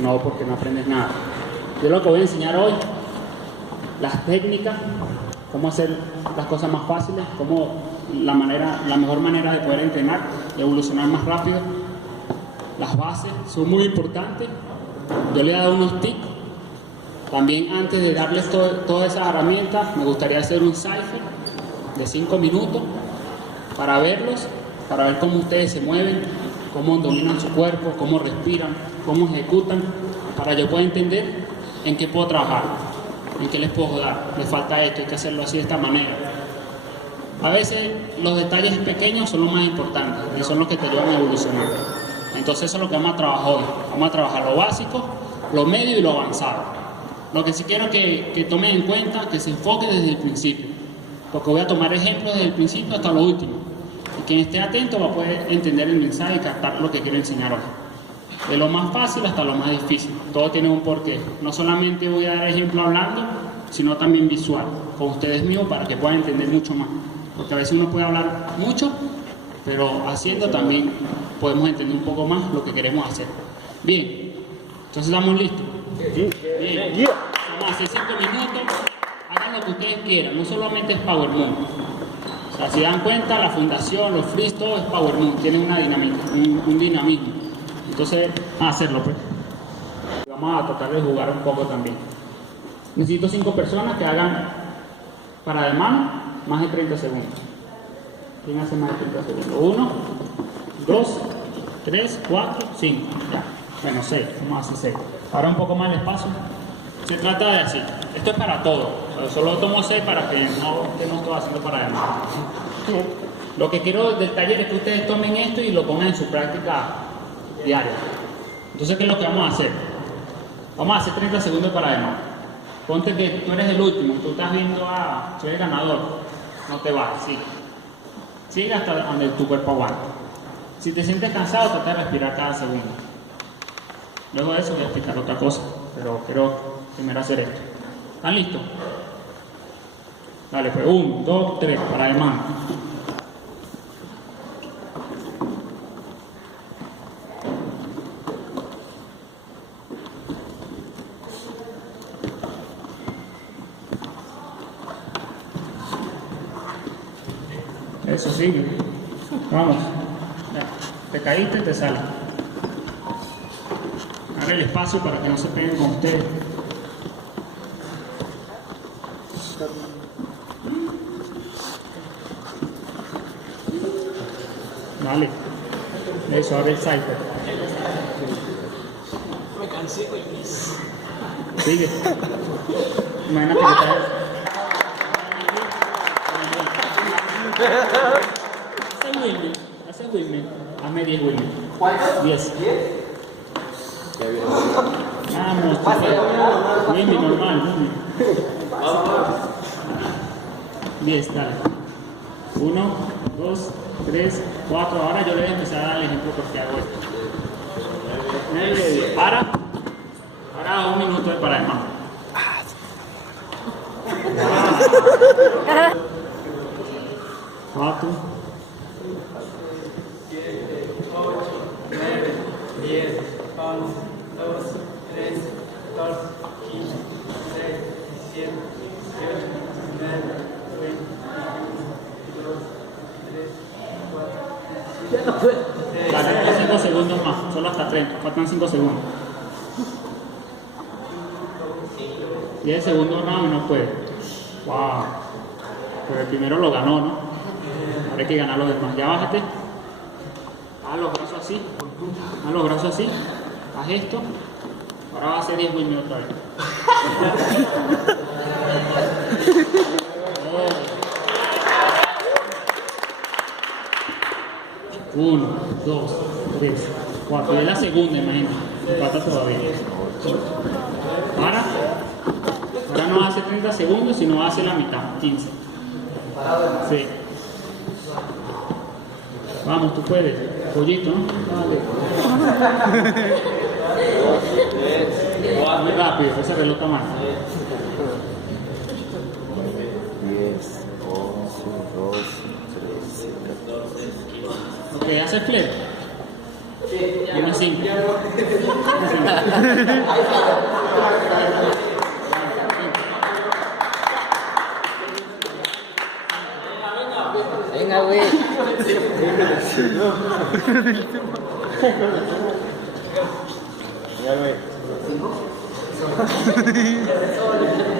no porque no aprendes nada. Yo lo que voy a enseñar hoy, las técnicas, cómo hacer las cosas más fáciles, cómo la mejor manera de poder entrenar y evolucionar más rápido. Las bases son muy importantes. Yo le he dado unos tips. También antes de darles todas esas herramientas, me gustaría hacer un cipher de 5 minutos para verlos, para ver cómo ustedes se mueven, cómo dominan su cuerpo, cómo respiran, cómo ejecutan, para yo poder entender en qué puedo trabajar, en qué les puedo dar. Les falta esto, hay que hacerlo así de esta manera. A veces los detalles pequeños son los más importantes y son los que te ayudan a evolucionar. Entonces eso es lo que vamos a trabajar hoy. Vamos a trabajar lo básico, lo medio y lo avanzado. Lo que sí quiero que tomen en cuenta, que se enfoque desde el principio, porque voy a tomar ejemplos desde el principio hasta lo último. Y quien esté atento va a poder entender el mensaje y captar lo que quiero enseñar hoy. De lo más fácil hasta lo más difícil. Todo tiene un porqué. No solamente voy a dar ejemplo hablando, sino también visual, con ustedes mismos para que puedan entender mucho más. Porque a veces uno puede hablar mucho, pero haciendo también podemos entender un poco más lo que queremos hacer. Bien, entonces estamos listos. Bien, vamos a hacer 5 minutos. Hagan lo que ustedes quieran, no solamente es Power Moon. O sea, si dan cuenta, la fundación, los freeze, todo es Power Moon, tiene una dinámica, un dinamismo. Entonces, a hacerlo pues. Vamos a tratar de jugar un poco también. Necesito 5 personas que hagan para de mano más de 30 segundos. ¿Quién hace más de 30 segundos? 1, 2, 3, 4, 5. Ya. Bueno, 6. Vamos a hacer 6. Ahora un poco más despacio. Se trata de así. Esto es para todo. Solo tomo 6 para que no estemos todos haciendo para de mano. Lo que quiero del taller es que ustedes tomen esto y lo pongan en su práctica diaria. Entonces, ¿qué es lo que vamos a hacer? Vamos a hacer 30 segundos para de mano. Ponte que tú eres el último, tú estás viendo soy el ganador. No te vas, sigue. Sigue hasta donde tu cuerpo aguanta. Si te sientes cansado, trata de respirar cada segundo. Luego de eso voy a explicar otra cosa, pero quiero primero hacer esto. ¿Están listos? Dale, pues 1, 2, 3, para de mano. Eso sigue. Vamos. Ya. Te caíste, te sale. Abre el espacio para que no se peguen con ustedes. Vale. Eso, abre el cipher. Me cansé con el mis. Sigue. Imagínate que estás. Hace Wilmer. Hazme 10 Wilmer. ¿Cuántos? 10. 10. Ya viene. Vamos, Wilmer normal, Wilmer. 10, dale. 1, 2, 3, 4. Ahora yo le voy a empezar a dar el ejemplo porque hago esto. Para. Ahora 1 minuto de para de mano. 4, 9, 10, 11, 12, 13, 14, 15, 16, 17, 18, 19, 20, 22, 23, 24, 25, 26. Faltan 5 segundos más, solo hasta 30, faltan 5 segundos. 10 segundos nada menos puede. Wow. Pero el primero lo ganó, ¿no? Ahora hay que ganar los demás. Ya bájate. Haz los brazos así. Haz los brazos así. Haz esto. Ahora va a ser 10 Wilmer otra vez. 1, 2, 3, 4. Y es la segunda, imagínate. Falta todavía. Para. Ahora no hace 30 segundos, sino hace la mitad, 15. Sí. Vamos, tú puedes. Pollito, ¿no? Dale. Muy rápido, ese reloj está mal. 10, 11, 12, 13, 14. Ok, hace flip. Dime 5. Venga, güey.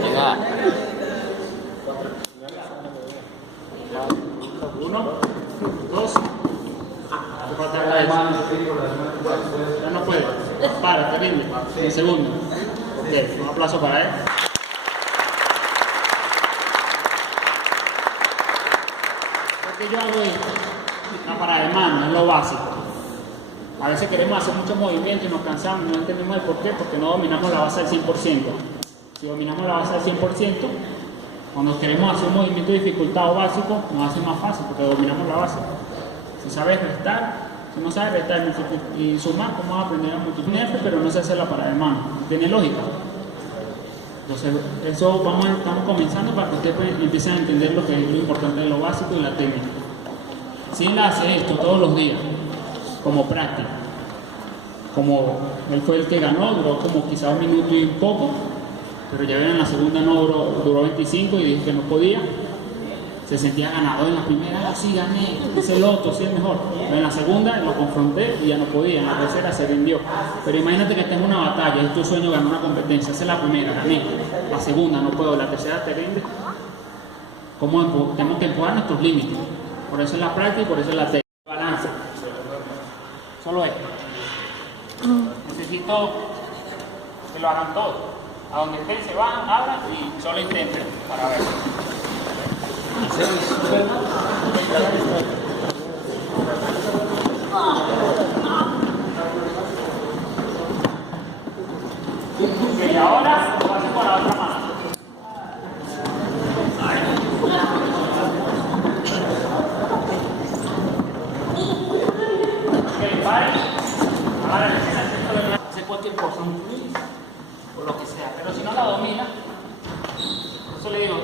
Venga. 1, 2. Te falta la mano. Ya no puede. Para, te rinde. El segundo. Ok, un aplauso para él. Yo hago esto, una parada de mano, es lo básico. A veces queremos hacer muchos movimientos y nos cansamos, no entendemos el por qué, porque no dominamos la base al 100%. Si dominamos la base al 100%, cuando queremos hacer un movimiento dificultado básico, nos hace más fácil porque dominamos la base. Si sabes restar, si no sabes restar y sumar, ¿cómo vas a aprender a multiplicar? Pero no se hace la parada de mano, tiene lógica. Entonces, eso estamos comenzando para que ustedes empiecen a entender lo que es lo importante de lo básico y la técnica. Si él hace esto todos los días, como práctica, como él fue el que ganó, duró como quizá 1 minuto y un poco, pero ya ven, en la segunda no duró 25 y dije que no podía. Se sentía ganador en la primera, sí gané, es el otro, sí es mejor. Pero en la segunda lo confronté y ya no podía, en la tercera se rindió. Pero imagínate que estés en una batalla, es tu sueño ganar una competencia, esa es la primera, gané. La segunda no puedo, la tercera te rinde. Tenemos que empujar nuestros límites. Por eso es la práctica y por eso es la técnica. Balance. Solo esto. Necesito que lo hagan todos. A donde estén se van, abran y solo intenten para ver. Ok, ahora lo hacen con la otra mano. Ok, paren. Ahora hacer cualquier cosa, un twist o lo que sea, pero si no la domina, por eso le digo,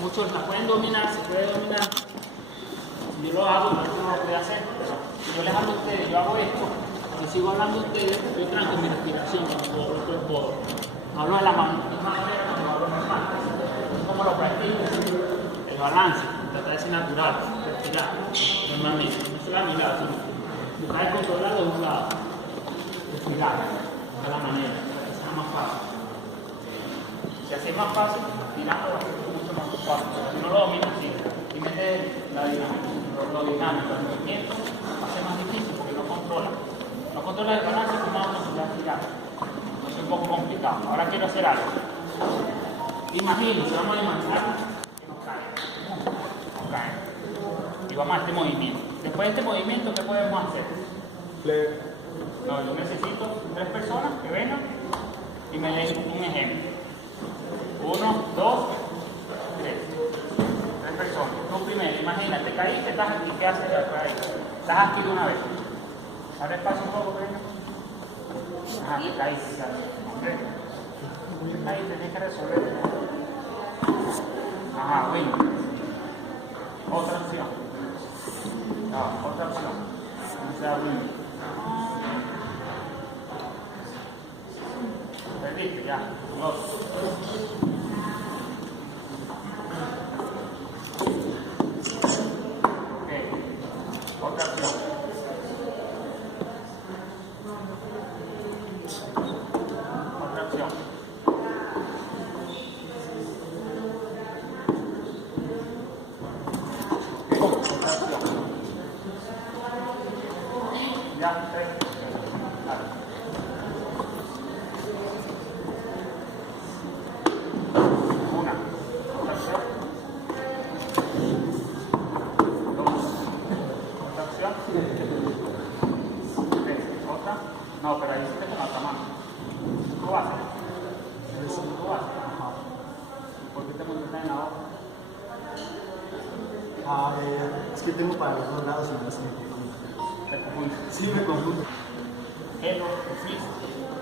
muchos la pueden dominar, se puede dominar. Si yo lo hago, no lo puede hacer, pero si yo les hablo a ustedes, yo hago esto, si sigo hablando a ustedes, yo tranco mi respiración cuando hablo el codo. Hablo de la mano, cuando hablo normal. ¿Cómo lo practico? El balance, tratar de ser natural, respirar, normalmente, no solo a mi lado, sino buscar el controlado de un lado, respirar, de la manera, para que sea más fácil. Si hace más fácil, tirando va a ser mucho más fácil. Si no lo domina, sí. Y mete la dinámica, lo dinámico, el movimiento, va a ser más difícil porque no controla. No controla el balance, como vamos a tirar. Es un poco complicado. Ahora quiero hacer algo. Imagínense, vamos a imaginar que nos cae. Nos cae. Y vamos a este movimiento. Después de este movimiento, ¿qué podemos hacer? No, yo necesito 3 personas que vengan y me den un ejemplo. 1, 2, 3. 3 personas. Tú primero, imagínate, caíste, estás aquí, ¿qué haces después ahí? Estás aquí de una vez. Abre espacio un poco, venga. Ajá, te caíste, ¿sabes? Ahí tenés que resolver. Ajá, bueno. Otra opción. No, otra opción. O sea, bueno. Perdiste, ya. 2. Otra opción. Otra opción. Otra opción. Ya, 3. Una. Otra opción. 2. Otra opción. 3. Otra. No, pero ahí sí te con la otra mano. ¿Tú lo haces? ¿Tú lo haces? ¿Por qué te montas en la otra? Es que tengo para los dos lados y no sé. Te confundes. Sí, me confundo. Es lo difícil,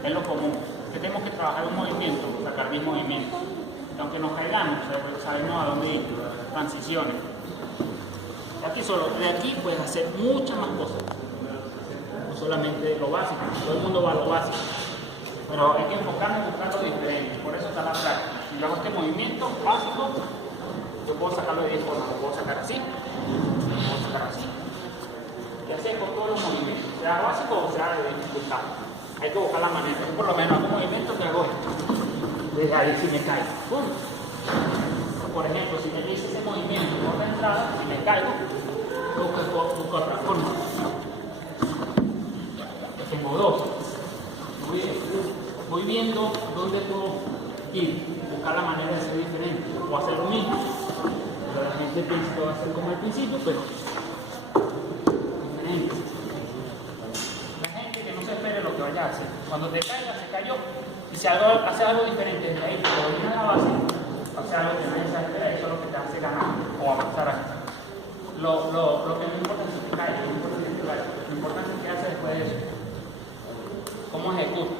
es lo común. Que tenemos que trabajar un movimiento, sacar 10 movimientos. Y aunque nos caigamos, sabemos a dónde ir, transiciones. Aquí solo, de aquí puedes hacer muchas más cosas. No solamente lo básico, todo el mundo va a lo básico. Pero hay que enfocarnos en buscar lo diferente, por eso está la práctica. Si yo hago este movimiento básico, yo puedo sacarlo de 10 formas, lo puedo sacar así, lo puedo sacar así, y así con todos los movimientos, sea básico o sea de dificultad. Hay que buscar la manera. Yo por lo menos hago un movimiento que hago desde ahí si me caigo. ¡Pum! Por ejemplo, si me hice ese movimiento por la entrada, si me caigo, busco otra forma. Tengo dos. Voy viendo dónde puedo ir, buscar la manera de ser diferente o hacer lo mismo. Pero la gente piensa que va a ser como al principio, pero diferente. La gente que no se espere lo que vaya a hacer. Cuando te caiga, se cayó. Y si hace algo diferente desde ahí, pero viene a la base, hace algo que nadie se espera, eso es lo que te hace ganar o avanzar aquí. Lo que no importa es si te caes, lo importante es que te caigas. Lo importante es qué haces después de eso. ¿Cómo ejecuto?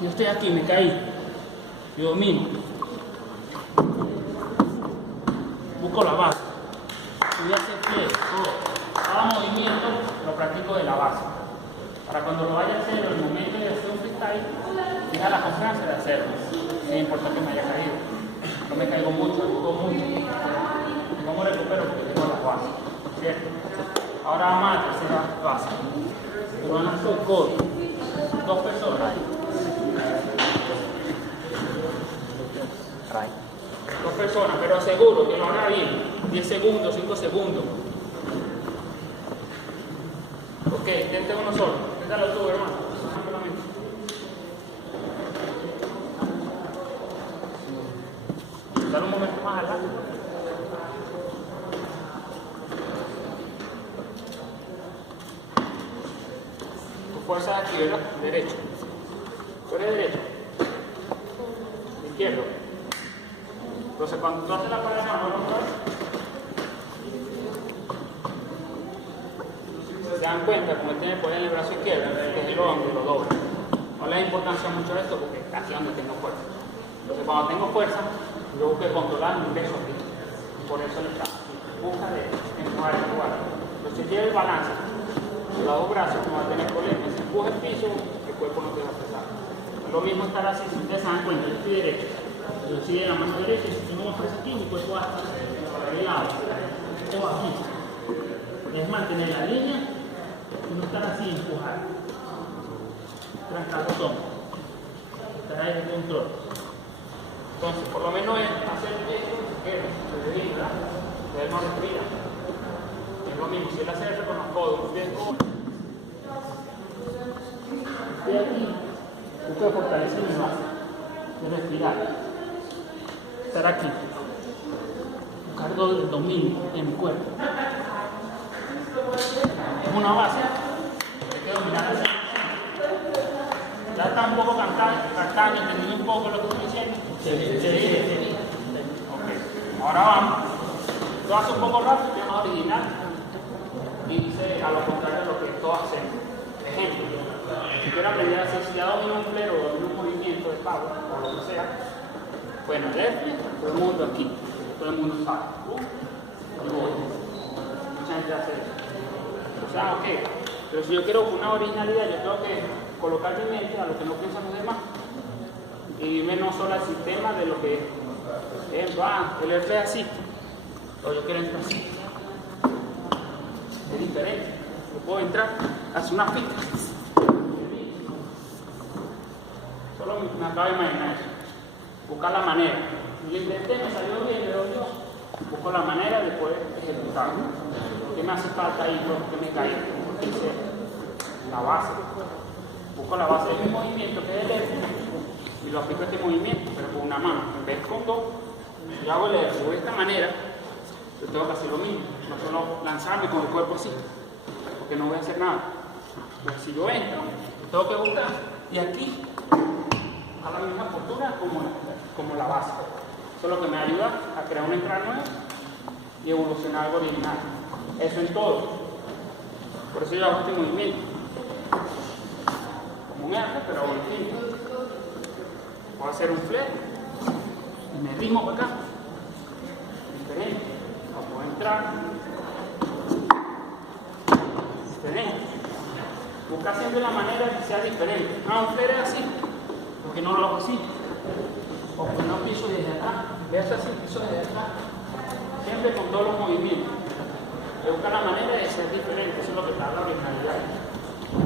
Yo estoy aquí, me caí. Yo domino. Busco la base. Voy a hacer pie, todo. Cada movimiento lo practico de la base. Para cuando lo vaya a hacer, en el momento de hacer un freestyle, tenga la confianza de hacerlo. No importa que me haya caído. No me caigo mucho, busco mucho. ¿Y cómo recupero? Porque tengo la base. ¿Cierto? Ahora vamos a la tercera base. Pero van a hacer codo. Dos personas. Dos personas, pero seguro que lo haga bien. 10 segundos, 5 segundos. Ok, intente uno solo. Inténtalo tú, hermano. Dale un momento más adelante. Tu fuerza es aquí, ¿verdad? Derecho. ¿Tú eres derecho? Izquierdo. Entonces, cuando tú haces la palma, se dan cuenta, como él tiene poder en el brazo izquierdo, que es el hombro y lo dobla. No le da importancia mucho a esto porque aquí es donde tengo fuerza. Entonces, cuando tengo fuerza, yo busco controlar mi peso aquí. Y por eso le está. Busca de empujar el lugar. Pero si tiene el balance, los dos brazos no va a tener problemas. Si empuja el piso, el cuerpo no te va a pesar. Lo mismo estar así, si ustedes se dan cuenta, yo estoy derecho. Yo sigo la mano derecha y si tengo más fuerza aquí, mi cuerpo va a estar para el lado. O aquí. Es mantener la línea y no estar así y empujar. Trancar los hombros. Estar ahí de control. Entonces, por lo menos es hacer esto, que se dedica, ¿verdad? Él no respira. Es lo mismo, si él hace eso con los codos, estoy aquí, busco fortalecer mi base, de respirar, estar aquí, buscar el dominio en mi cuerpo. Es una base, hay que dominar así. Ya está un poco cantando, entendiendo un poco lo que estoy diciendo. Sí. Ok, ahora vamos. Lo hace un poco rápido, que es más original. Y dice a lo contrario de lo que todos hacemos. Ejemplo, si quiero aprender a hacer, si ya domino un flare o domino un movimiento de power, o lo que sea, bueno, todo el mundo aquí, todo el mundo sabe. Mucha gente hace eso. O sea, ok, pero si yo quiero una originalidad, yo tengo que colocar mi mente a lo que no piensan los demás y irme no solo al sistema de lo que es, el F es así, o yo quiero entrar así. Es diferente. Yo puedo entrar, hacer una fita. Solo me acabo de imaginar eso. Buscar la manera. Lo intenté, me salió bien, pero yo busco la manera de poder ejecutarlo. ¿Qué me hace falta ahí? ¿Por qué me caí? Porque hice la base. Busco la base de mi movimiento, que es el F, y lo aplico a este movimiento, pero con una mano. En vez con dos, yo hago el F de esta manera. Yo tengo que hacer lo mismo, no solo lanzarme con el cuerpo así, porque no voy a hacer nada. Pero si yo entro, tengo que buscar, y aquí, a la misma postura como la base. Eso es lo que me ayuda a crear una entrada nueva y evolucionar algo original. Eso en todo. Por eso yo hago este movimiento. Como un F, pero hago el tiempo. Puedo hacer un flare y me rimo para acá. Diferente. Vamos a entrar. Diferente. Busca siempre la manera que sea diferente. No, un flare así, porque no lo hago así. O que no piso desde atrás. Veas así, piso desde atrás. Siempre con todos los movimientos. Busca la manera de ser diferente. Eso es lo que está la originalidad.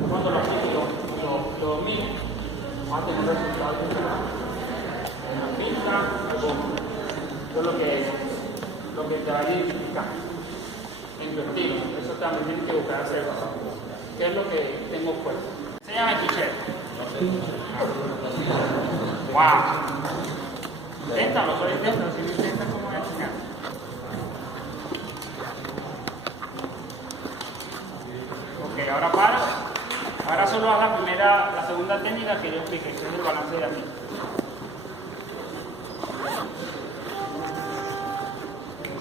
Cuando lo domines, vas a tener resultados diferentes. En la pista, eso es lo que te va a identificar en tu estilo. Eso también tienes que buscar hacer. ¿Qué es lo que tengo puesto? Enséñame tu chef. ¡Wow! Inténtalo, solo inténtalo. Si no intentas, ¿cómo voy a enseñar? Ok, ahora para. Ahora solo haz la segunda técnica que yo expliqué, que es el balance de aquí.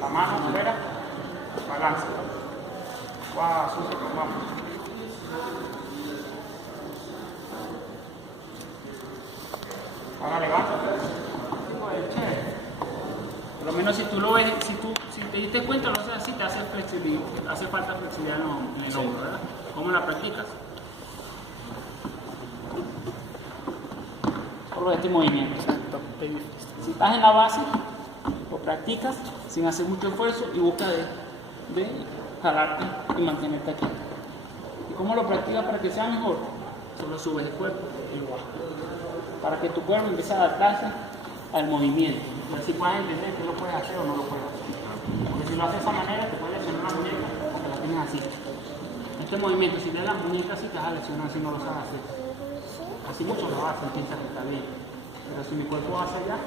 La mano fuera, balance. ¡Wow! Súper, vamos. Ahora levántate. Por lo menos si tú lo ves, si te diste cuenta, lo haces así, te hace flexibilidad, hace falta flexibilidad en el hombro, ¿verdad? ¿Cómo la practicas? Solo este movimiento. Exacto. Si estás en la base, lo practicas sin hacer mucho esfuerzo y busca de jalarte y mantenerte aquí. ¿Y cómo lo practicas para que sea mejor? Solo subes el cuerpo y lo bajas. Para que tu cuerpo empiece a adaptarse al movimiento. Y así puedas entender que lo puedes hacer o no lo puedes hacer. Porque si lo haces de esa manera, te puedes lesionar la muñeca porque la tienes así. Este movimiento, si le das la muñeca así, te vas a lesionar si no lo sabes hacer. Así mucho lo hacen, piensa que está bien. Pero si mi cuerpo va hacia allá,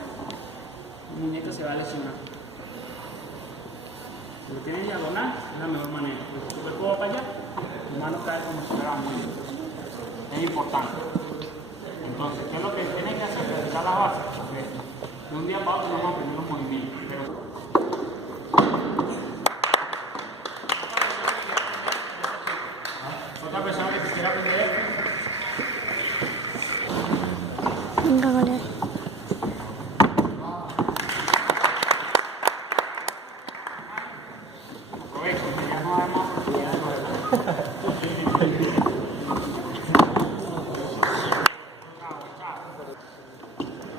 mi muñeca se va a lesionar. Si lo tienes diagonal, es la mejor manera. Porque si tu cuerpo va para allá, tu mano cae como si fuera muy bien. Es importante. Entonces, ¿qué es lo que tienes que hacer? Practicar la base. Porque de un día para otro vamos a aprender los movimientos. Pero otra persona que quisiera aprender esto. Venga, vale. Aprovecho, que ya no hay más oportunidades nuevas.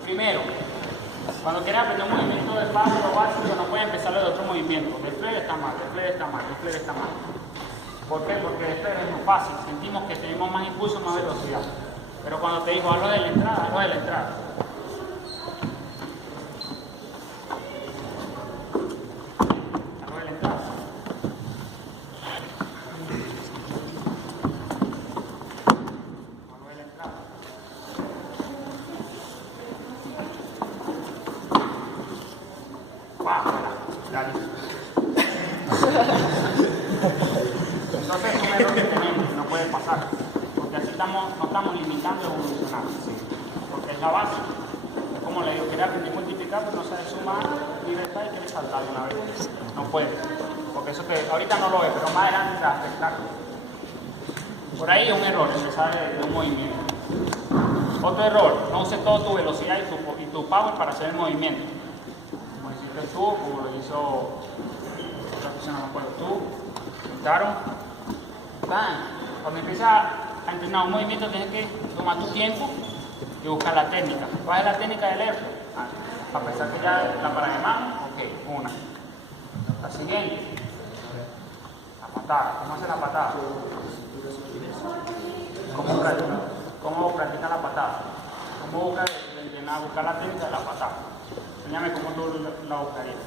Primero, cuando quieres aprender un movimiento de paso o básico, no puedes empezarlo de otro movimiento. El flare está mal, el flare está mal, el flare está mal. ¿Por qué? Porque el flare es muy fácil. Sentimos que tenemos más impulso, más velocidad. Pero cuando te digo, hazlo de la entrada, hazlo de la entrada. Hazlo de la entrada. Hazlo de la entrada. Entonces es un error que tenemos, no puede pasar, porque así no estamos limitando a evolucionar, porque es la base. Es como le digo, quiere aprender a multiplicar, pero no sabe sumar y restar y quiere saltar de una vez. No puede, porque eso que ahorita no lo ve, pero más adelante se va a afectar. Por ahí es un error, empezar de un movimiento. Otro error, no uses toda tu velocidad y tu power para hacer el movimiento. Como hiciste tú, como lo hizo otra persona, no me acuerdo, tú, intentaron. Cuando empiezas a entrenar un movimiento tienes que tomar tu tiempo y buscar la técnica. ¿Cuál es la técnica del air? A pesar que ya la para de mano, ok, una. La siguiente, la patada. ¿Cómo hace la patada? ¿Cómo practica la patada? ¿Cómo busca buscar la técnica de la patada? Enséñame cómo tú la buscarías.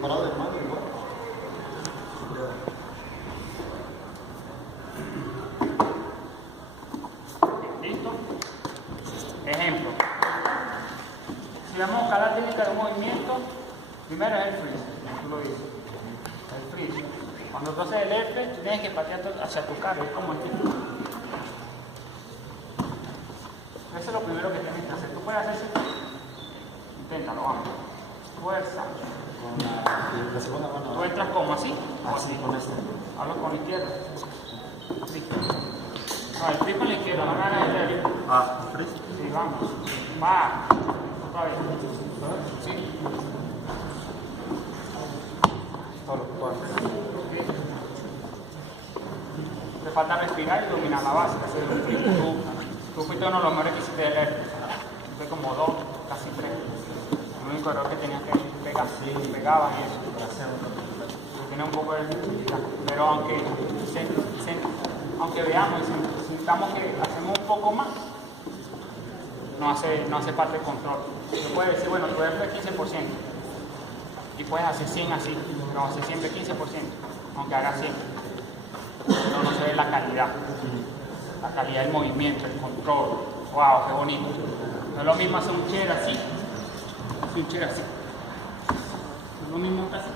Parado de mano igual. ¿Listo? Ejemplo. Si vamos a buscar la técnica de un movimiento, primero es el freeze, tú lo dices. El freeze. Cuando tú haces el F, tú tienes que patear hacia tu cara, es como el tipo. Eso es lo primero que tienes que hacer. Tú puedes hacer eso. Inténtalo, vamos. Fuerza. Con la segunda mano. ¿Tú entras como así? Así, con esta. Hazlo con la izquierda. No, el flip con la izquierda, no hagas el derecho. ¿Freeze? Sí, vamos. Va. Otra vez. Sí. falta respirar y dominar la base, hacer un flip. Tú fuiste uno de los mejores que hiciste del air. Fue como 2, casi 3. El único error que tenías que pegar, pegabas y eso. Tiene un poco de dificultad. Pero aunque veamos y sintamos que hacemos un poco más, no hace parte del control. Tú puedes decir, bueno, tú eres el 15% y puedes hacer 100 así, pero hacer siempre 15%, aunque hagas 100. Pero no se ve la calidad del movimiento, el control. ¡Wow! ¡Qué bonito! No es lo mismo hacer un chair así, un chair así. No es lo mismo que así.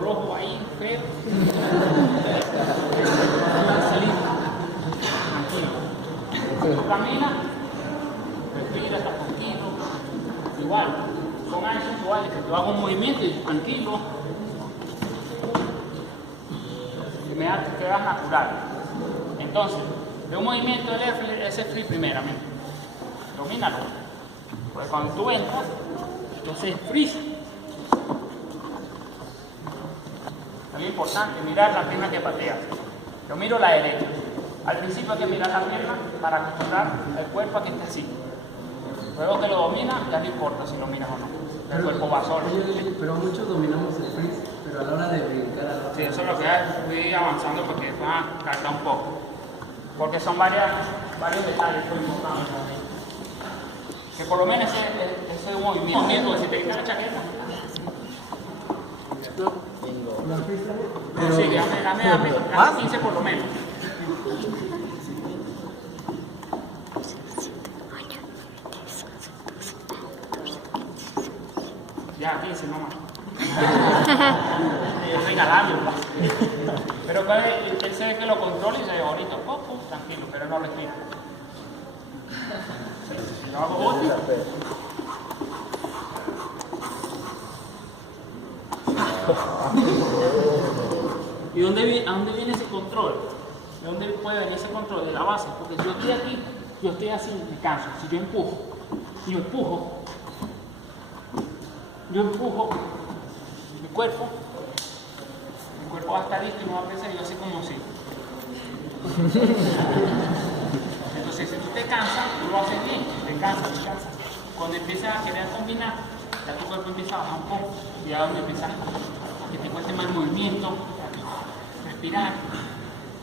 Rojo ahí, feo. Tranquilo. Camina, respira, está tranquilo. Igual, son años iguales, que yo hago un movimiento y tranquilo. Inmediatamente quedas natural. Entonces, de un movimiento del air, ese free primeramente. Domínalo. Porque cuando tú entras, entonces freeze. Es importante mirar la pierna que pateas. Yo miro la derecha. Al principio hay que mirar la pierna para acostumbrar el cuerpo a que esté así. Luego que lo domina, ya no importa si lo miras o no. El cuerpo va solo. Pero muchos dominamos el freeze, pero a la hora de brincar a la otra. Sí, eso es lo que fui avanzando porque va a cargar un poco. Porque son varios detalles muy importantes. Que por lo menos ese movimiento, si te quitas la chaqueta. Pero sí, dame 15 por lo menos. Ya, 15 nomás. Regalarlo. Pero él se ve que lo controla y se ve bonito. Tranquilo, pero no lo respira. Lo hago otro. ¿Y a dónde viene ese control? ¿De dónde puede venir ese control? De la base. Porque si yo estoy aquí, yo estoy así, me canso. Si yo empujo, mi cuerpo va a estar listo y no va a pensar, yo así como si. Entonces, si tú te cansas, tú lo haces bien, te cansas. Cuando empiezas a querer combinar, ya tu cuerpo empieza a bajar un poco, y ya donde empiezas a que te cueste más el movimiento, respirar.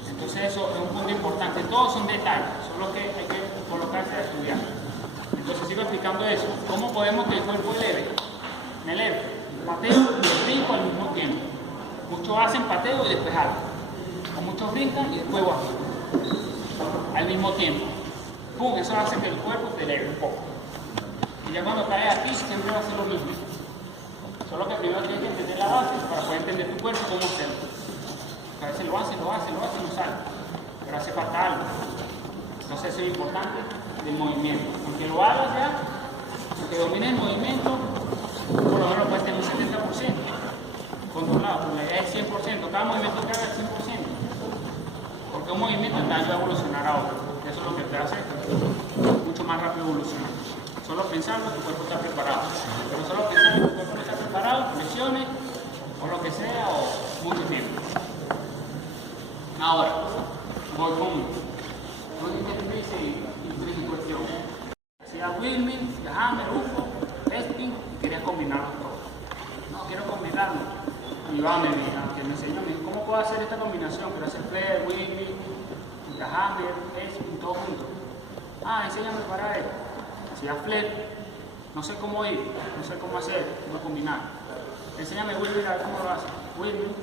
Entonces, eso es un punto importante. Todos son detalles, solo que hay que colocarse a estudiar. Entonces, sigo explicando eso. ¿Cómo podemos que el cuerpo eleve? Me eleve, pateo y brinco al mismo tiempo. Muchos hacen pateo y después jalan. O muchos brincan y después bajan. Al mismo tiempo. ¡Pum! Eso hace que el cuerpo te eleve un poco. Y ya cuando caes aquí, siempre va a ser lo mismo. Solo que primero tienes que entender la base para poder entender tu cuerpo cómo hacerlo. A veces lo hace y no sale. Pero hace falta algo. Entonces eso es importante del movimiento. Aunque lo hagas ya, aunque domines el movimiento, por lo menos puedes tener un 70% controlado, porque la idea es 100%, cada movimiento que haga es 100%, porque un movimiento te ayuda a evolucionar a otro, eso es lo que te hace mucho más rápido evolucionar. Solo pensando que tu cuerpo está preparado, pero solo pensar que tu cuerpo no está preparado, lesiones, o lo que sea, o mucho tiempo. Ahora, voy con y cuestión. Hacía Wilming, Hammer, UFO, Spin, y quería combinarlos todos. No, quiero combinarlo. Y va a me enseñó, me dijo, ¿cómo puedo hacer esta combinación? Quiero hacer Flare, Wilming, Hammer, Spin, todo junto. Enséñame para él. Hacía Flare, no sé cómo ir, no sé cómo hacer, cómo combinar. Enséñame Wilming, a ver cómo lo hace. Wilming.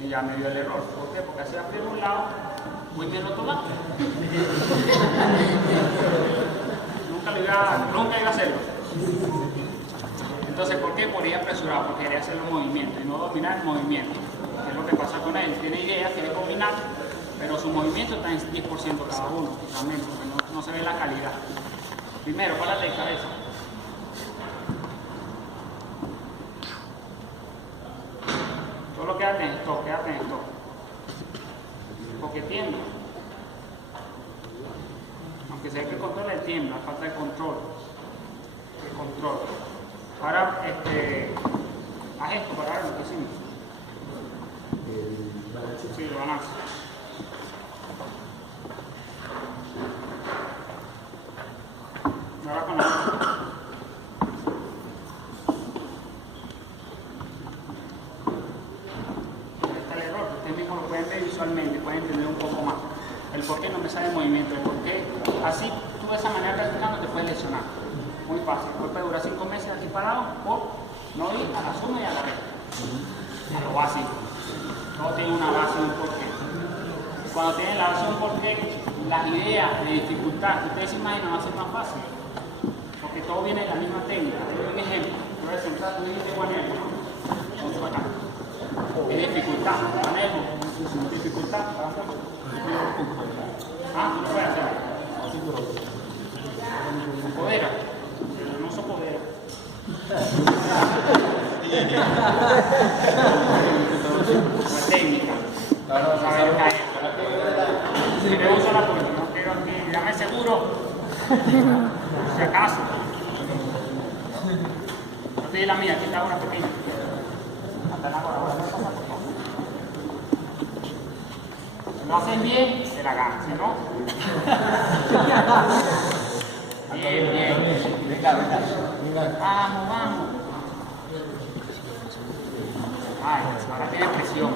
Y ya me dio el error. ¿Por qué? Porque hacía Flare de un lado, Wilming del otro lado. Nunca iba a hacerlo. Entonces, ¿por qué? Por ir apresurado, porque quería hacer los movimientos y no dominar el movimiento. Es lo que pasa con él. Tiene ideas, quiere combinar, pero su movimiento está en 10% cada uno, quizás menos, porque no se ve la calidad. Primero, párate de cabeza. Solo quédate en esto. Porque tiembla. Aunque se ve que controla el tiembla, falta de control. Ahora, haz esto para ver lo que hicimos. Sí, el balance. Ahora con la otra. Ahí está el error, ustedes mismos lo pueden ver visualmente, pueden entender un poco más. El por qué no me sale el movimiento, el por qué. Así, tú de esa manera practicando te puedes lesionar. Muy fácil. Puede durar 5 meses aquí parado por no ir a la zona y a la red. A lo básico. Todo tiene una base y un porqué. Cuando tienen la base y un porqué, las ideas de dificultad que ustedes se imaginan van a ser más fáciles. Porque todo viene de la misma técnica. Te doy un ejemplo. Te voy a centrar, tú dijiste Juanelo. Vamos acá. Es dificultad. Juanelo. Dificultad. Ah, ¿tú lo puedes hacer? Podera. No se podera. La técnica. Saber caer. Quiero usarla porque no quiero aquí. Dame seguro. Si acaso. No te di la mía, aquí está una pequeña. Hasta la hora. Si lo haces bien, se la ganas. Si no. Bien, bien. Vamos, vamos. Ay, ahora tiene presión.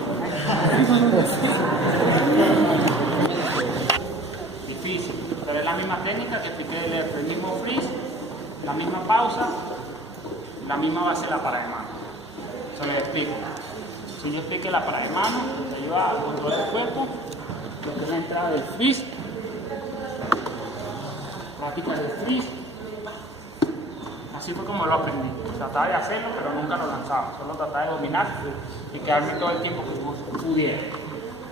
Difícil, pero es la misma técnica que expliqué el mismo freeze, la misma pausa, la misma base de la parada de mano. Se lo explico. Si yo expliqué la parada de mano, te ayuda a controlar el cuerpo, lo que es la entrada del freeze, práctica del freeze. Así fue como lo aprendí. Trataba de hacerlo, pero nunca lo lanzaba. Solo trataba de dominar y quedarme todo el tiempo que pudiera.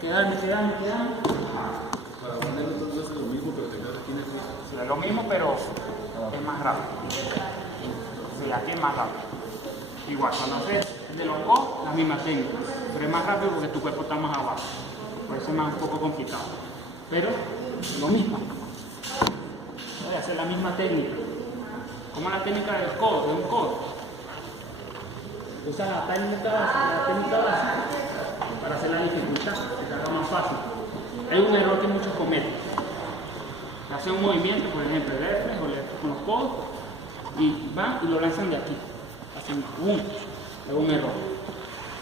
Quedarme. Para ponerlo entonces es lo mismo, pero te quedas aquí en el piso. Sí, es lo mismo, pero es más rápido. Sí, aquí es más rápido. Igual, cuando haces de los codos, la misma técnica. Pero es más rápido porque tu cuerpo está más abajo. Por eso es más un poco complicado. Pero lo mismo. Voy a hacer la misma técnica. Como la técnica del codo, de un codo. Usa la técnica básica para hacer la dificultad, que te haga más fácil. Hay un error que muchos cometen. Hacen un movimiento, por ejemplo, el reflex o el con los codos, y van y lo lanzan de aquí. Hacen boom. Es un error.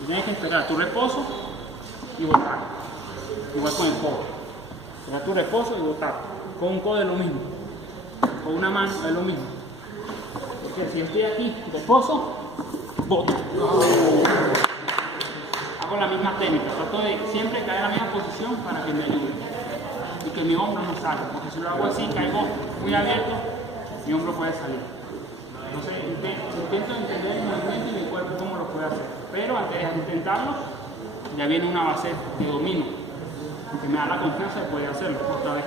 Y tienes que esperar tu reposo y botar. Igual con el codo. Esperar tu reposo y botar. Con un codo es lo mismo. Con una mano es lo mismo. Porque si estoy aquí, reposo, boto. Hago la misma técnica, trato de siempre caer en la misma posición para que me ayude. Y que mi hombro no salga, porque si lo hago así, caigo muy abierto, mi hombro puede salir. Entonces intento entender el movimiento y mi cuerpo cómo lo puede hacer. Pero antes de intentarlo, ya viene una base de dominio, que me da la confianza de poder hacerlo otra vez.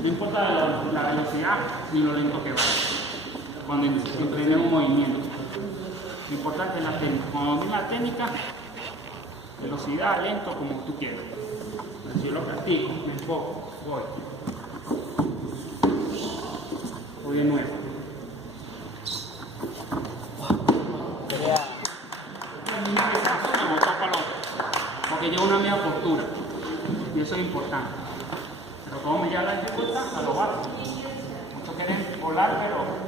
No importa la velocidad ni lo lento que vaya. Cuando emprende un movimiento. Lo importante es la técnica. Cuando domino la técnica, velocidad, lento, como tú quieras. Si yo lo practico, me enfoco, voy. Voy de nuevo. Me boto para el otro. Porque llevo una misma postura. Y eso es importante. Pero como me lleva la dificultad, a lo bajo. Muchos quieren volar, pero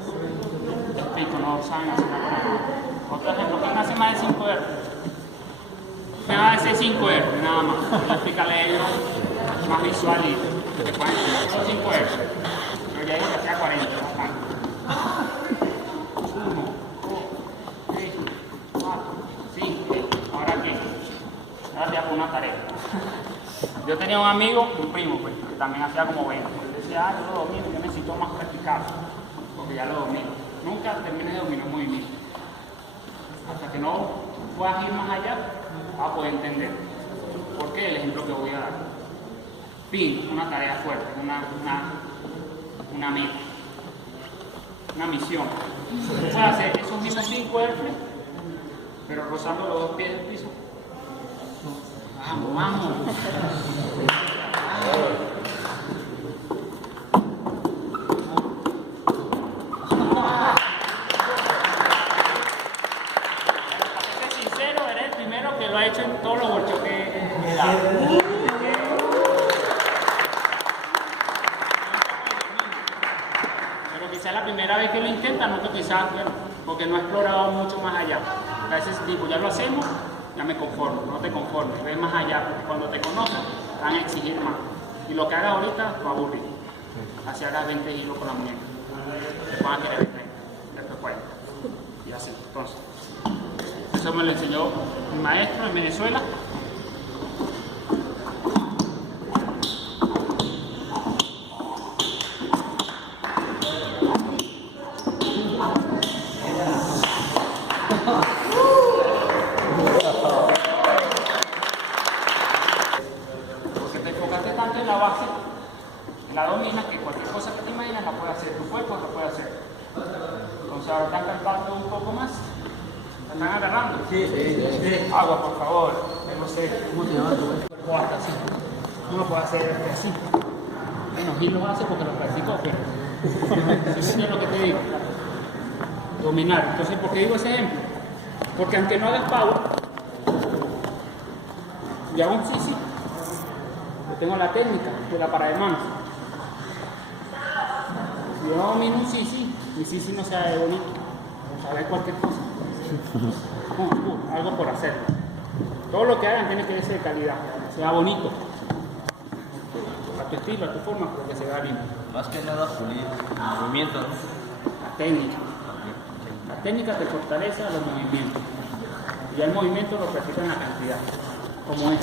no saben hacer nada. Otro ejemplo, ¿quién hace más de 5 R? Me va a decir 5 R, nada más. Voy a explicarle a ellos más visual y que pueden entender. Solo 5 R. Pero ya digo que hacía 40. 1, 2, 3, 4, 5. ¿Ahora qué? Ahora te hago una tarea. Yo tenía un amigo, un primo, pues, que también hacía como 20. Él decía, yo lo domino, yo necesito más practicar, porque ya lo domino. Nunca termines de dominar un movimiento. Hasta que no puedas ir más allá, vas a poder entender. ¿Por qué? El ejemplo que voy a dar. Fin, una tarea fuerte, una meta, una misión. Puedes hacer esos mismos 5 F, pero rozando los 2 pies del piso. Vamos, vamos. Para ser sincero, eres el primero que lo ha hecho en todos los workshops que he dado. vez que lo intentas, noto quizás, bueno, porque no he explorado mucho más allá. A veces digo, ya lo hacemos, ya me conformo, no te conformes, ves más allá, porque cuando te conozcan, te van a exigir más. Y lo que hagas ahorita, va a aburrir. Así hagas 20 giros con la muñeca. Te van a querer 20, después 40. Y así, entonces. Eso me lo enseñó mi maestro en Venezuela. Porque te enfocaste tanto en la base, en la dominas, que cualquier cosa que te imaginas la puede hacer, tu cuerpo lo puede hacer. Entonces ahora están cantando un poco más. ¿Me están agarrando? Sí. Agua, por favor. No sé. ¿Cómo te llamas? O hasta así. Uno puede hacer así. Bueno, Gil lo hace porque lo practicó, pero... ¿Sí me entiendes lo que te digo? Dominar. Entonces, ¿por qué digo ese ejemplo? Porque aunque no hagas power, y aún sí, yo tengo la técnica de la parada de manos. Si yo domino un sí, mi sí no sea de bonito, o saber cualquier cosa. No, algo por hacer. Todo lo que hagan tiene que ser de calidad, sea bonito. A tu estilo, a tu forma, pero que se vea lindo. Más que nada pulir el movimiento, ¿no? La técnica. La técnica te fortalece a los movimientos. Y ya el movimiento lo practica en la cantidad, como es.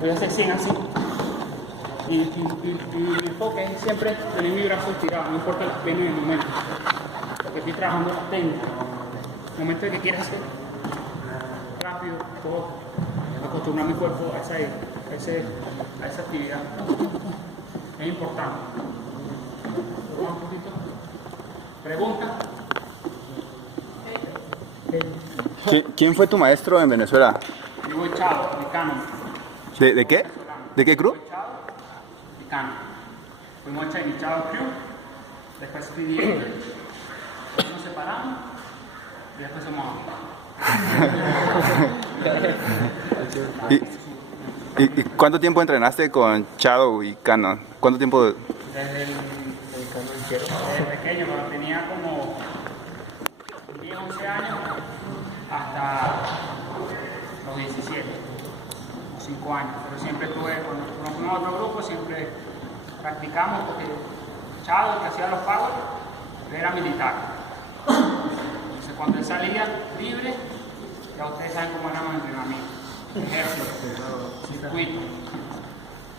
Voy a hacer 100 así. Y mi enfoque es siempre tener mi brazo estirado, no importa las penas en el momento. Porque estoy trabajando la técnica. En el momento de que quieras hacer rápido, todo, acostumbrar mi cuerpo a esa actividad. Es importante. Un poquito. Pregunta. ¿Quién fue tu maestro en Venezuela? Digo Chavo, mexicano. ¿De qué? ¿De qué crew? Chavo, mexicano. Fuimos a Chavo Crew, después pidiendo, nos separamos y después somos ¿Y cuánto tiempo entrenaste con Shadow y Cano? ¿Cuánto tiempo? Desde pequeño, cuando tenía como 10, 11 años, hasta los 17, 5 años. Pero siempre estuve, cuando fuimos a otro grupo, siempre practicamos, porque Chado, el que hacía los pagos, él era militar. Entonces cuando él salía libre, ya ustedes saben cómo eran los entrenamientos. Ejército, circuito,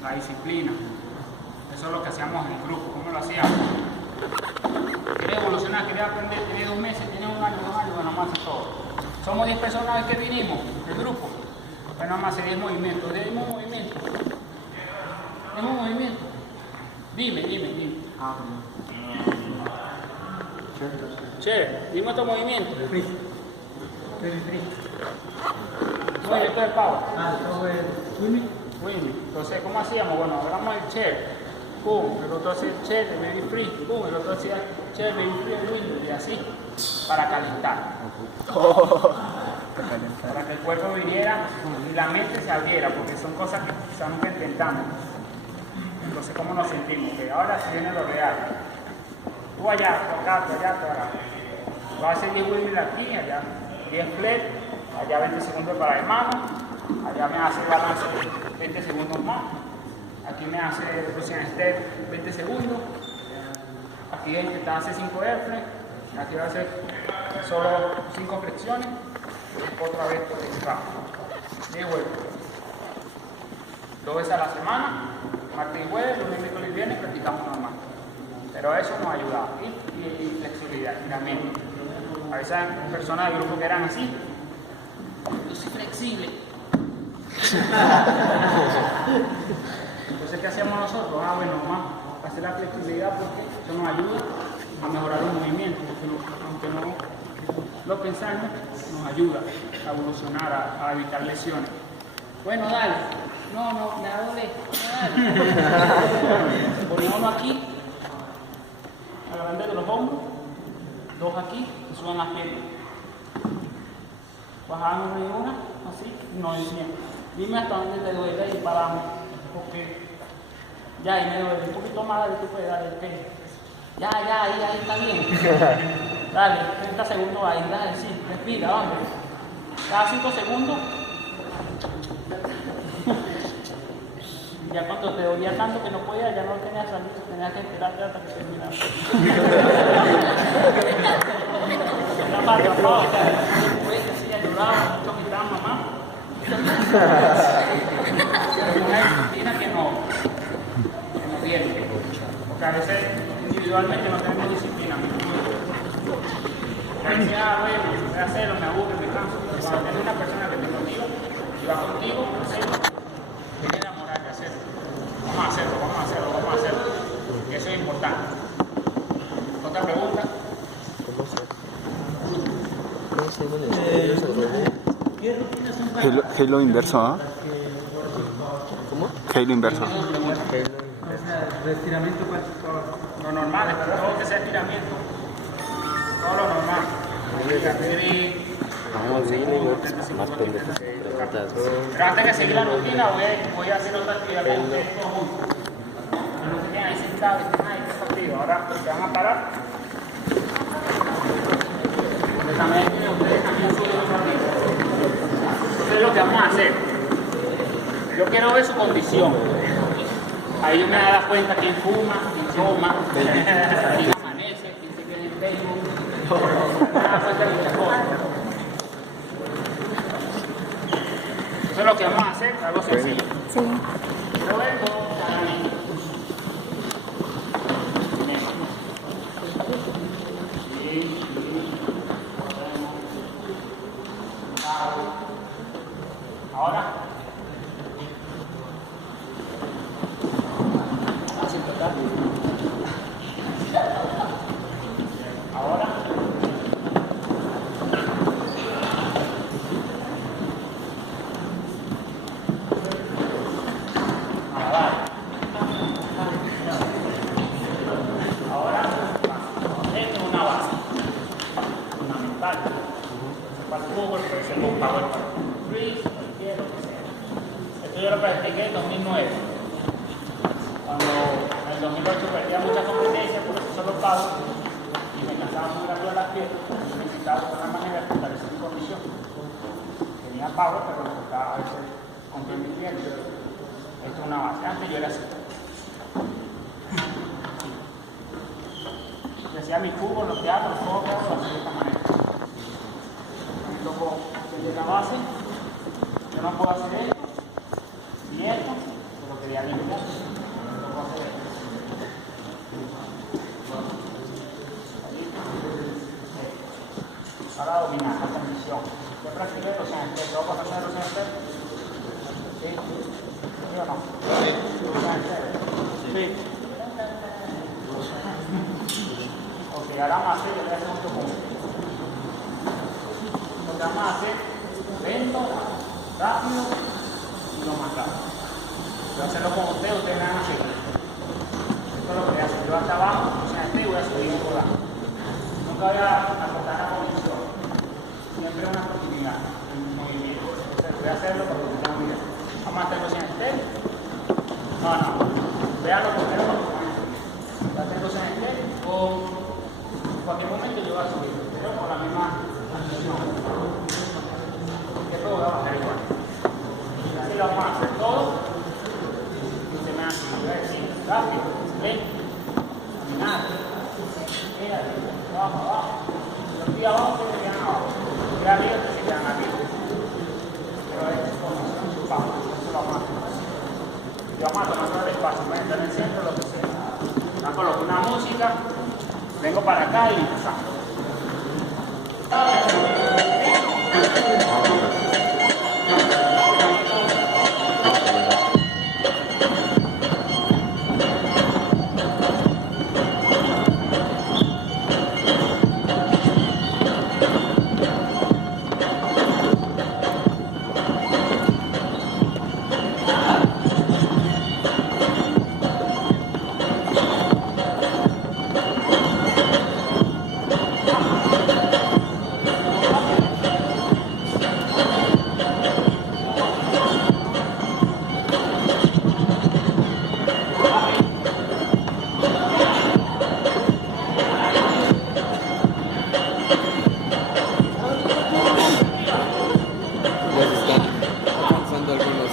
la disciplina. Eso es lo que hacíamos en el grupo. ¿Cómo lo hacíamos? Quería evolucionar, quería aprender, tenía 2 meses, tenía 1 año, bueno, más y todo. Somos 10 personas que vinimos del grupo. Bueno, vamos a hacer 10 movimientos. Demos un movimiento. Demos un movimiento. Dime. Che, dime otro movimiento. Movimiento del pavo. Winnie. Entonces, ¿cómo hacíamos? Bueno, agarramos el chair, pum, el otro hacía el chair, el baby free, pum, el otro hacía el chair, baby free, el Winnie, y así, para calentar. Para que el cuerpo viniera y la mente se abriera, porque son cosas que quizás nunca intentamos. Entonces, ¿cómo nos sentimos? Que ahora sí viene lo real. Tú allá, tú acá, tú allá, tú acá. Vas a hacer 10 Winnie aquí, allá, 10 flat, allá 20 segundos para el mano. Allá me hace balance 20 segundos más. Aquí me hace Russian Step 20 segundos. Aquí te hace 5 airflex. Aquí va a hacer solo 5 flexiones. Otra vez por el trabajo. 10 vueltas. 2 veces a la semana. Martes y jueves, lunes, miércoles y viernes practicamos normal. Pero eso nos ayuda. Y flexibilidad, y la mente. A veces hay personas del grupo que eran así. Yo soy flexible. Entonces, ¿qué hacemos nosotros? Bueno, vamos a hacer la flexibilidad porque eso nos ayuda a mejorar los movimientos, aunque no lo pensamos, nos ayuda a evolucionar, a evitar lesiones. Bueno, dale. No, me da doler. Dale. Ponemos uno aquí, agarrando de los hombros, 2 aquí, y suban las piernas. Bajamos una y una, así, no es bien. Dime hasta dónde te duele y paramos, porque ya ahí me duele un poquito más, tú puedes dar el peso. Ahí está bien. Dale, 30 segundos ahí, dale, sí, respira, vamos. Cada 5 segundos. Ya cuando te dolía tanto que no podías, ya no tenías salir, tenías que esperarte hasta que terminara. Una parte abajo, sí, ayudaba, mucho gritaba mamá. Pero una disciplina que no pierde. Porque a veces individualmente no tenemos disciplina. Decía, bueno, voy a hacerlo, me aburre, me canso. Pero cuando tienes una persona que te motiva y va contigo, te queda enamorar de hacerlo. Vamos a hacerlo. Eso es importante. ¿Otra pregunta? Halo inverso, ¿ah? ¿Cómo? Halo inverso. Estiramiento Lo normal, todo que sea estiramiento. Todo lo normal. Vamos bien, más pendejos preguntas. Pero antes de seguir la rutina, voy a hacer otra actividad con ustedes todos juntos. Los que quedan ahí sentados, están ahí, qué partido. Ahora se van a parar. Ustedes también suben un ratito. Entonces lo que vamos a hacer, yo quiero ver su condición. Ahí me da cuenta quién fuma, quién toma, quién amanece, quién se queda en Facebook. Me da cuenta de muchas cosas. Eso es lo que vamos a hacer, algo sencillo. Sí. Pero esto, claramente. Ahora. Ahora. Ahora, esto es una base fundamental. Para el fútbol, puede ser un power freeze, cualquier lo que sea. Esto yo lo practiqué en 2009. Cuando en el 2008 perdía muchas competencias, por eso solo pago, y me cansaba muy rápido las piernas, y necesitaba de una manera de fortalecer mi condición. Tenía pago, pero me costaba a veces cumplir mis piernas. Esto es una base. Antes yo era así. Decía mi cubo, lo que hago, todo lo hacía de esta manera. Me tocó desde la base, yo no puedo hacer esto, ni esto, pero quería limpiar. Me tocó hacer esto. Para dominar la condición. Yo practiqué los senesteros. ¿Vamos a hacer los senesteros? ¿Sí? ¿Sí o no? Sí. Ok, ahora vamos a hacer, yo voy a hacer un poco. Lo que vamos a hacer, lento, rápido y lo más rápido. Voy a hacerlo con ustedes me van a seguir. Esto es lo que voy a hacer. Yo hasta abajo, o sea, y voy a subir un poco. Nunca voy a cortar la posición. Siempre una continuidad en movimiento. Entonces voy a hacerlo para que ustedes miren. Vamos a hacerlo sin estéreo. No. Veanlo primero para que voy a hacerlo sin estéreo. En cualquier momento yo voy a subir, pero con la misma posición. Después voy a bajar igual. Y así lo vamos a hacer todo. Y se me hace, voy a decir, rápido, lento, caminar, quédate, abajo. Los pies abajo se quedan abajo. Los pies arriba se quedan arriba. Pero es formación su paso, eso lo vamos a hacer. Y vamos a tomar el espacio, voy a entrar en el centro, lo que sea. Ya coloco una música. Vengo para acá y empezamos. están alcanzando algunos.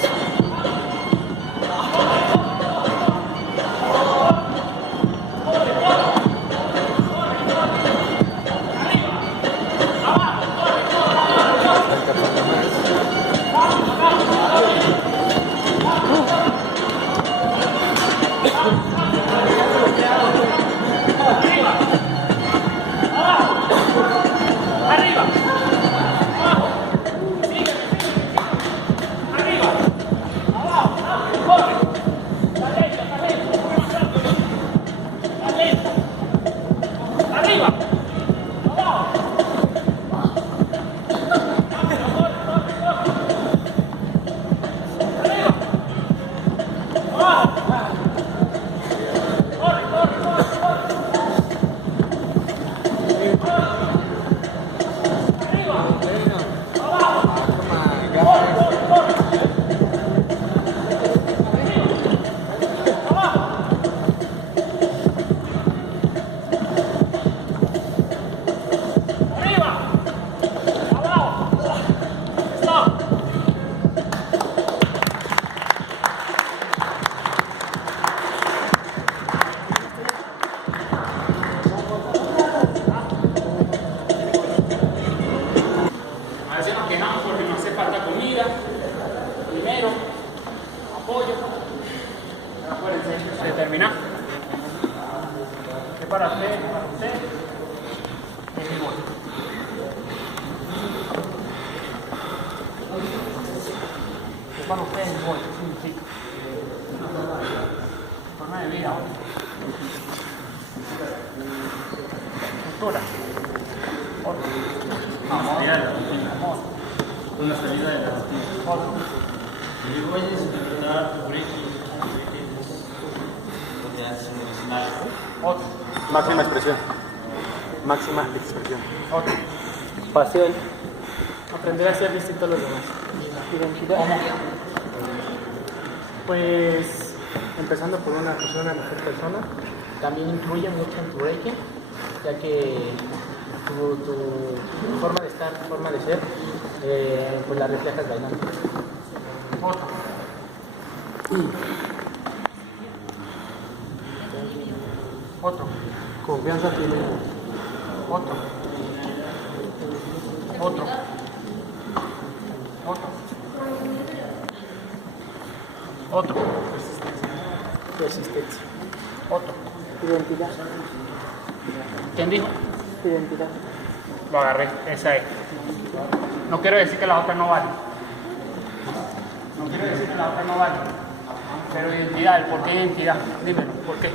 A veces nos quejamos porque nos hace falta comida, dinero, apoyo. Pero acuérdense, se termina. ¿Qué para usted? Para usted es mi voto. ¿Qué para usted es mi voto? ¿Qué significa? Forma de vida. Cultura. Amor. Una salida de la rutina. Otro. Y voy a disfrutar tu breaking. Otro. Máxima expresión. Máxima expresión. Otro. Pasión. Aprender a ser distinto a los demás. Identidad. Pues empezando por una persona, mejor persona, también influye mucho en tu breaking, ya que tu forma de estar, tu forma de ser, pues la reflejas bailando. Otro. Otro. Confianza tiene. Otro. Otro. Otro. Otro. Resistencia. Otro. Identidad. ¿Quién dijo? Identidad. Lo agarré, esa es. No quiero decir que la otra no vale. No quiero decir que la otra no vale. Pero identidad, ¿el por qué identidad? Dímelo, ¿por qué?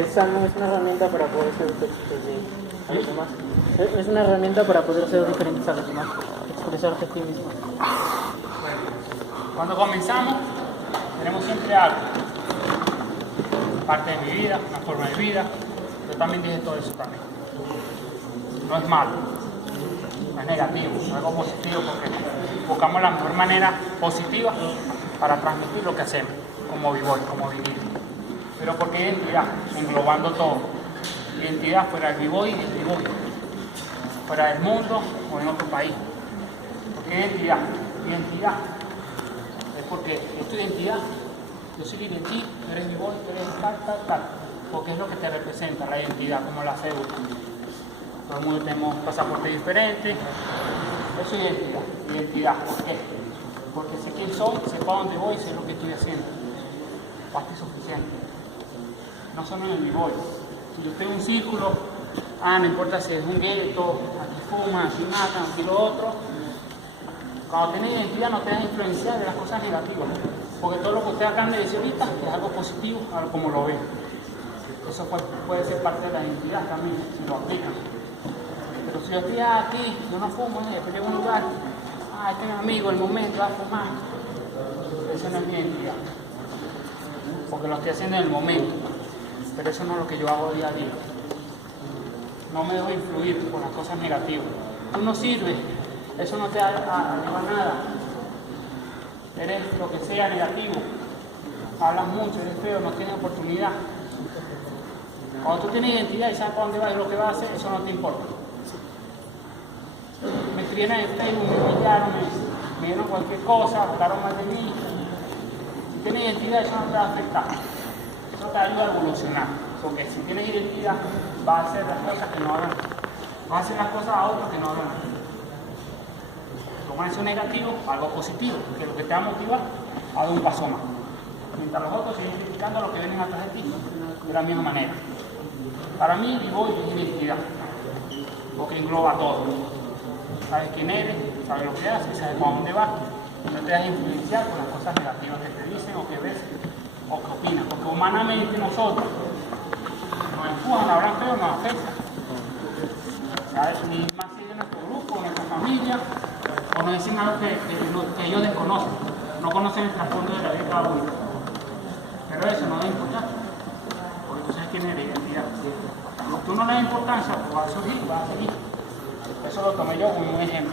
Esa no es una herramienta para poder ser diferentes a los demás. Es una herramienta para poder ser diferentes a los demás. Expresarte a ti mismo. Cuando comenzamos, tenemos siempre algo. Parte de mi vida, una forma de vida. Yo también dije todo eso también. No es malo, no es negativo, es algo positivo porque buscamos la mejor manera positiva para transmitir lo que hacemos, como b-boy, como vivir. Pero ¿por qué identidad? Englobando todo. Identidad fuera del b-boy y del b-boy, fuera del mundo o en otro país. ¿Por qué identidad? Identidad es porque es tu identidad. Yo soy de ti, tú eres b-boy, tú eres tal. Porque es lo que te representa, la identidad, como la cédula. Todo el mundo tenemos pasaportes diferentes. Eso es identidad. Identidad, ¿por qué? Porque sé quién soy, sé para dónde voy, sé lo que estoy haciendo. Basta y suficiente. No solo en el b-boy. Si yo tengo un círculo, no importa si es un gueto, aquí fuman, aquí matan, aquí lo otro. Cuando tienes identidad no te dejas influenciar de las cosas negativas. Porque todo lo que ustedes acaban de decir ahorita es algo positivo, algo como lo ven. Eso puede ser parte de la identidad también, si lo aplican. Pero si yo estoy aquí, yo no fumo, después llego a un lugar, este es mi amigo, el momento, va a fumar. Eso no es mi identidad. Porque lo estoy haciendo en el momento. Pero eso no es lo que yo hago día a día. No me dejo influir por las cosas negativas. Tú no sirves, eso no te lleva a nada. Eres lo que sea negativo. Hablas mucho, eres feo, no tienes oportunidad. Cuando tú tienes identidad y sabes para dónde vas y lo que vas a hacer, eso no te importa. Me escribieron en Facebook, me humillaron, me dieron cualquier cosa, hablaron mal de mí. Si tienes identidad, eso no te va a afectar. Eso te ayuda a evolucionar. Porque si tienes identidad, vas a hacer las cosas que no hagan. Vas a hacer las cosas a otros que no hagan. Como eso negativo, algo positivo, que lo que te va a motivar a dar un paso más. Mientras los otros siguen criticando lo que vienen atrás de ti, de la misma manera. Para mí, vivo es identidad, porque engloba todo. Sabes quién eres, sabes lo que haces, sabes para dónde vas. No te dejas influenciar por las cosas negativas que te dicen o que ves o que opinas. Porque humanamente nosotros nos empujan, hablan feo, nos afectan. ¿Sabes? Ni más si de nuestro grupo, nuestra familia, o nos dicen algo que ellos desconocen. No conocen el trasfondo de la vida de cada uno. Pero eso no da importancia. Porque tú sabes quién eres, identidad. Si tú no le das importancia, pues va a surgir, va a seguir. Eso lo tomé yo como un ejemplo.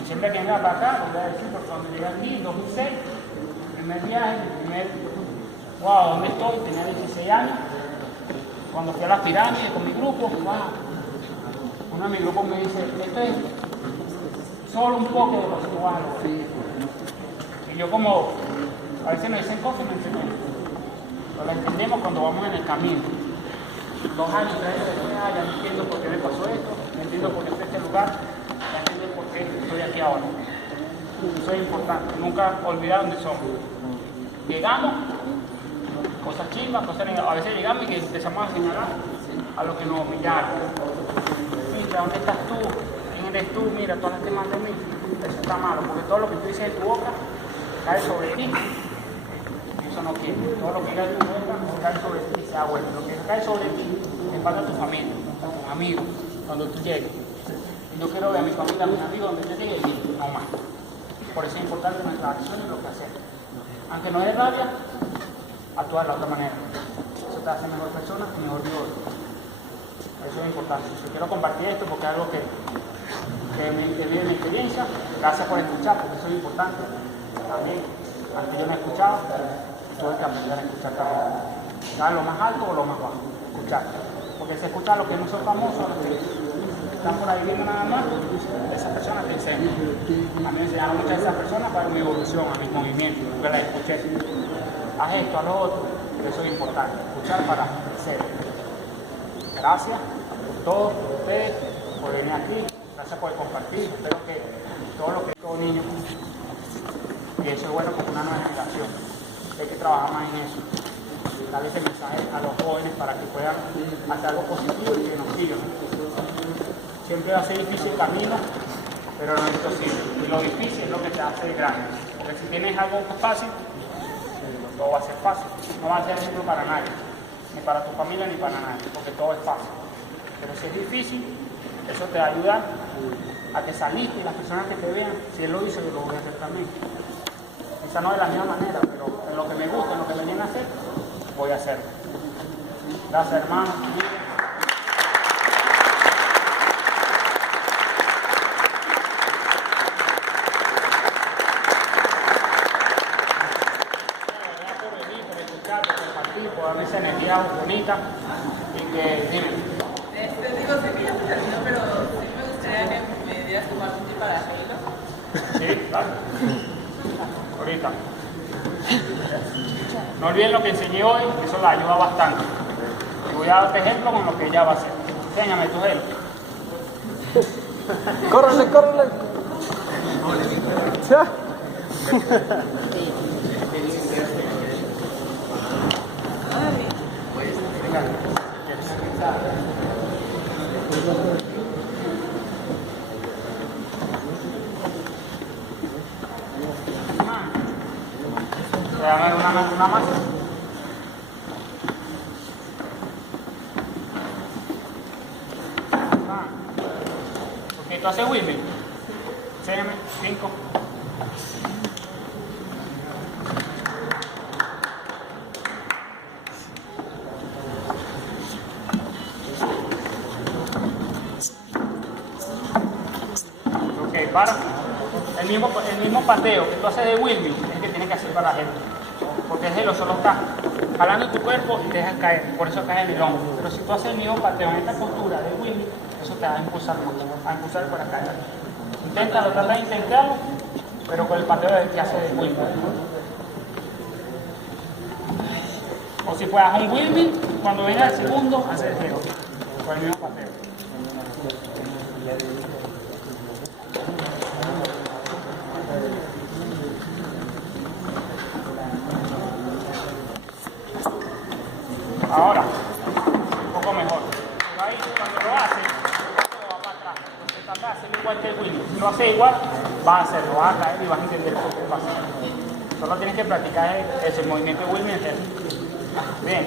Y siempre que venga para acá, voy a decir, porque cuando llegué aquí en 2006, primer viaje, wow, ¿dónde estoy? Tenía 16 años. Cuando fui a las pirámides con mi grupo, wow. Uno de mi grupo me dice, esto es solo un poco de lo que tú vas a lograr. Y yo como, a veces nos dicen cosas y no entendemos. Pero lo entendemos cuando vamos en el camino. 2 años, 3 años después, ya no entiendo por qué me pasó esto, no entiendo por qué estoy en este lugar, ya entiendo por qué estoy aquí ahora. Eso es importante, nunca olvidar dónde somos. Llegamos, cosas chimbas, cosas negativas. A veces llegamos y empezamos a señalar a los que nos humillaron. Mira, ¿dónde estás tú? ¿Quién eres tú? Mira, todas las temas de mí. Eso está malo, porque todo lo que tú dices en tu boca cae sobre ti. Eso no quiere. Todo lo que cae en tu boca cae sobre ti y sea bueno. Lo que cae sobre ti te pasa a tu familia, a tus amigos, cuando tú llegues. Y yo quiero ver a mi familia, a mis amigos, donde yo llegue y no más. Por eso es importante nuestras acciones y lo que hacemos. Aunque no es rabia, actuar de la otra manera. Eso te hace mejor persona y mejor Dios. Eso es importante. Yo quiero compartir esto porque es algo que vive en mi experiencia. Gracias por escuchar, porque eso es importante. También, aunque yo no he escuchado, tuve que aprender a escuchar también. ¿Sabes? Lo más alto o lo más bajo. Escuchar. Porque se escucha a los que no son famosos, a los que están por ahí viendo nada más, esas personas te enseñan. A mí me enseñaron muchas de esas personas para mi evolución, a mis movimientos, porque las escuché. Haz esto, haz lo otro, eso es importante. Escuchar para crecer. Gracias por todo, por ustedes, por venir aquí. Gracias por compartir. Espero que todo lo que es todo niño, y eso es bueno como una nueva generación. Hay que trabajar más en eso. Darle ese mensaje a los jóvenes para que puedan hacer algo positivo y que nos sigan. Siempre va a ser difícil el camino, pero no es imposible. Y lo difícil es lo que te hace grande. Porque si tienes algo fácil, todo va a ser fácil. No va a ser ejemplo para nadie. Ni para tu familia ni para nadie. Porque todo es fácil. Pero si es difícil, eso te va a ayudar a que saliste y las personas que te vean, si él lo hizo, yo lo voy a hacer también. Quizá no de la misma manera, pero en lo que me gusta, en lo que me viene a hacer, voy a hacerlo. Gracias, hermanos. Por darme esa energía bonita y que, dime. Digo, sé que ya se terminó, pero sí me gustaría que me dieras tu un tip para Halo. Sí, claro. Ahorita. No olviden lo que enseñé hoy, eso la ayuda bastante. Y voy a darte ejemplo con lo que ella va a hacer. Enséñame tu Halo. ¡Córrele, córrele! Dame una más. Ok, tú haces Wilby. Enséñame, 5. Ok, para. El mismo pateo que tú haces de Wilby es el que tienes que hacer para la gente. Porque el Halo solo está jalando tu cuerpo y te dejas caer, por eso cae en el hombro. Pero si tú haces el mismo pateo en esta postura de Wilby, eso te va a impulsar mucho, a impulsar para caer. Inténtalo, trata de intentarlo, pero con el pateo que hace Wilmy. O si fueras un Wilmy, cuando venga el segundo, hace el cero. Con el mismo pateo. Ahora, un poco mejor. Pero ahí, cuando lo hace, el va para atrás. Entonces trata de hacerlo igual que el Wilmy. Si lo hace igual, vas a hacerlo, vas a caer y vas a entender por qué pasa. Solo tienes que practicar el movimiento de Wilmy. Bien.